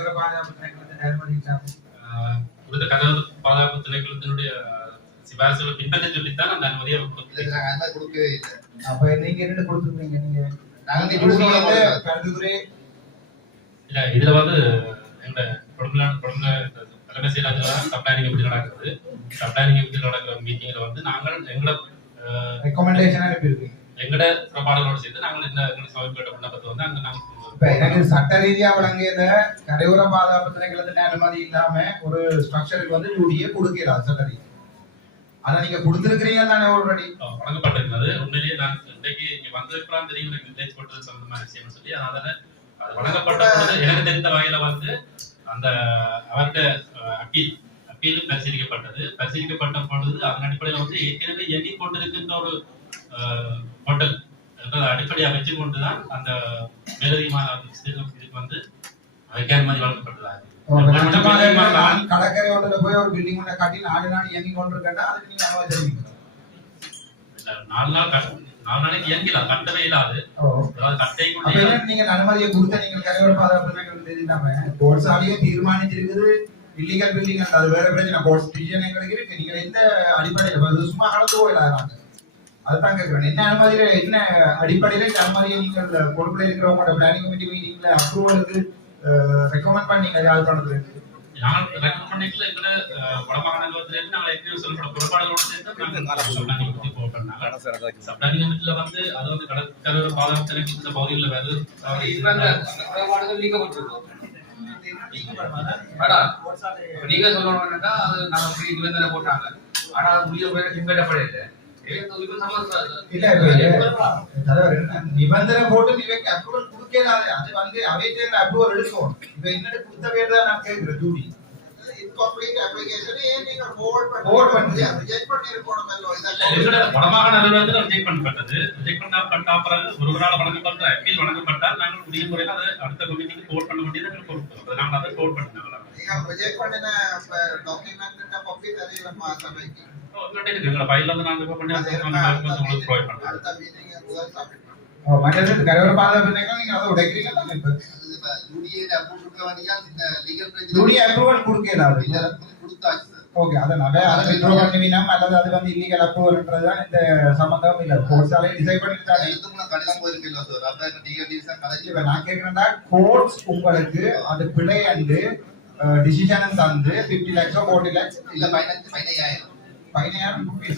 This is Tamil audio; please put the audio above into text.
கரையோர பாதுகாப்பு திணைக்களத்தை அனுமதிச்சாங்க. கொடுத்த கரையோர பாதுகாப்பு திணைக்களத்தினுடைய சிபாரிசுகளை பின்பற்ற சொல்லித்தான் அந்த அனுமதியை கொடுக்கவே இல்லை. அப்ப நீங்க என்ன கொடுத்துருக்கீங்க? நீங்க கருதுகிறே இல்ல இதுல வந்து எங்க தலைமை செயலாளர் சப்ளைனிங் எப்படி நடக்குது, சப்ளைனிங் எப்படி நடக்கிற மீட்டிங்ல வந்து நாங்கள் எங்களோட ரெக்கமெண்டேஷன் அனுப்பியிருக்கீங்க. எங்கட பிரபாடங்களோடு சேர்த்து நாங்கள் இந்த சமர்ப்பிட்ட விண்ணப்பத்தை வந்து அங்க நாங்கள் எனக்கு சட்ட ரீதியா வழங்கியத கரையோர பாதுகாப்பு திணைக்களத்தின் அனுமதி இல்லாம ஒரு ஸ்ட்ரக்சருக்கு வந்து யூடிஏ கொடுக்கிறார் சட்ட ரீதியா. ஆனா நீங்க கொடுத்திருக்கிறீங்க தானே ஆல்ரெடி வழங்கப்பட்டிருக்கிறது. உண்மையிலேயே நான் இன்றைக்கு இங்க வந்திருக்கலாம் தெரியும் எனக்கு வில்லேஜ் போட்டது சம்பந்தமான விஷயம் சொல்லி அதனால அது வழங்கப்பட்ட பொழுது எனக்கு தெரிந்த வகையில வந்து அந்த அவருடைய அப்பீலும் பரிசீலிக்கப்பட்ட பொழுது அதன் அடிப்படையில் வந்து ஏற்கனவே இயங்கிக் கொண்டிருக்கின்ற ஒரு ஹோட்டல் என்ற அடிப்படையாக வச்சு கொண்டுதான் அந்த மேலதிகமான இதுக்கு வந்து அதுக்கு அனுமதி வழங்கப்பட்டதாக. கடற்கரை ஹோட்டல்ல போய் ஒரு பில்டிங் ஒன்றை காட்டி 4 நாள் இயங்கி கொண்டிருக்கா அதுக்கு நீங்க அனுமதி தருவீங்க? 4 நாளைக்கு இயங்கலாம், கட்டவே இல்லாது. நீங்க அனுமதியை கொடுத்த நீங்க கரையோர பாதுகாப்பு தெரியாம கோர்ட்ஸாலேயே தீர்மானிச்சிருக்குது இல்லீகல் பில்டிங். அது வேற பிரச்சனை. கோர்ட்ஸ் டிசிஷன் எங்களுக்கு இருக்கு. நீங்க எந்த அடிப்படையில சும்மா கடந்து போயிடாங்க அதுதான் கேட்கிறேன். என்ன அனுமதியில என்ன அடிப்படையில இந்த அனுமதியை நீங்கள் பொறுப்புல இருக்கிறவங்களோட பிளானிங் கமிட்டி மீட்டிங்ல அப்ரூவலுக்கு ரெக்கமெண்ட் பண்ணீங்க? யாழ்ப்பாணத்துல இருக்கு நாங்கள் ரெக்கமெண்ட் பண்ணிக்கல. எங்கட வடமாகாணத்துல இருந்து நாங்கள் ஏற்கனவே சொல்லப்பட்ட புறப்பாடுகளோடு சேர்த்து சப்ளானிங் பத்தி போட்டாங்க. சப்ளானிங் கமிட்டில வந்து அது வந்து கடற்கரை பாதுகாப்பு திணைக்கள பகுதிகளில் வேறு புறப்பாடுகள் நீக்கப்பட்டிருக்கோம். நீங்க சொல்லணும்னா அது நாங்க நிபந்தனை போட்டாங்க. ஆனா அது முடிய பின்பற்றப்படவில்லை. நிபந்தனை போட்டு நீங்க அப்ரூவல் கொடுக்கலாது. அது வந்து அவைத்தே அப்ரூவல் எடுக்கணும். இப்ப என்னது கொடுத்த பேர் தான் நான் கேட்கிறேன். டியூட்டி இன்கம்ப்ளீட் அப்ளிகேஷன் ஏன் நீங்க போர்ட் பண்ணி ரிஜெக்ட் பண்ணி இருக்கணும்ல? இதெல்லாம் வடமாகாண நிறுவனத்தில் ரிஜெக்ட் பண்ணப்பட்டது. ரிஜெக்ட் பண்ணப்பட்ட பிறகு ஒருவரால் வழங்கப்பட்ட அப்பீல் வழங்கப்பட்டால் நாங்கள் உரிய முறையில் அதை அடுத்த கமிட்டிக்கு போர்ட் பண்ண வேண்டியது எங்களுக்கு பொறுப்பு. நாங்கள் அதை போர்ட் பண்ணினாங்க. நீங்க ரிஜெக்ட் பண்ணின டாக்குமெண்ட் காப்பி தரீங்களா சபைக்கு? எங்களோட ஃபைல்ல வந்து நாங்க பண்ணி உங்களுக்கு ப்ரொவைட் பண்றோம். மற்றது கரையோர பாதுகாப்பு திணைக்களம் நீங்க அதை உடைக்கிறீங்க தானே? இப்ப யூடிஏ அப்ரூவல் கொடுக்கலாது கொடுத்தாச்சு. ஓகே, அதனால அதை வித்ட்ரா பண்ணுவீனா அல்லது அது வந்து இல்லீகல் அப்ரூவல்ன்றதுதான் இந்த சம்பந்தம் இல்ல. கோர்ட்ஸாலே டிசைட் பண்ணிட்டாங்க. கடிதம் போயிருக்கல சார். அப்ப டிஎல்டிசன் கலைச்சு நான் கேக்குறேன்னா கோர்ட்ஸ் உங்களுக்கு அது பிழை அண்டு டிசிஷன் தந்து 50 lakhs 40 lakhs இல்ல 15,000 rupees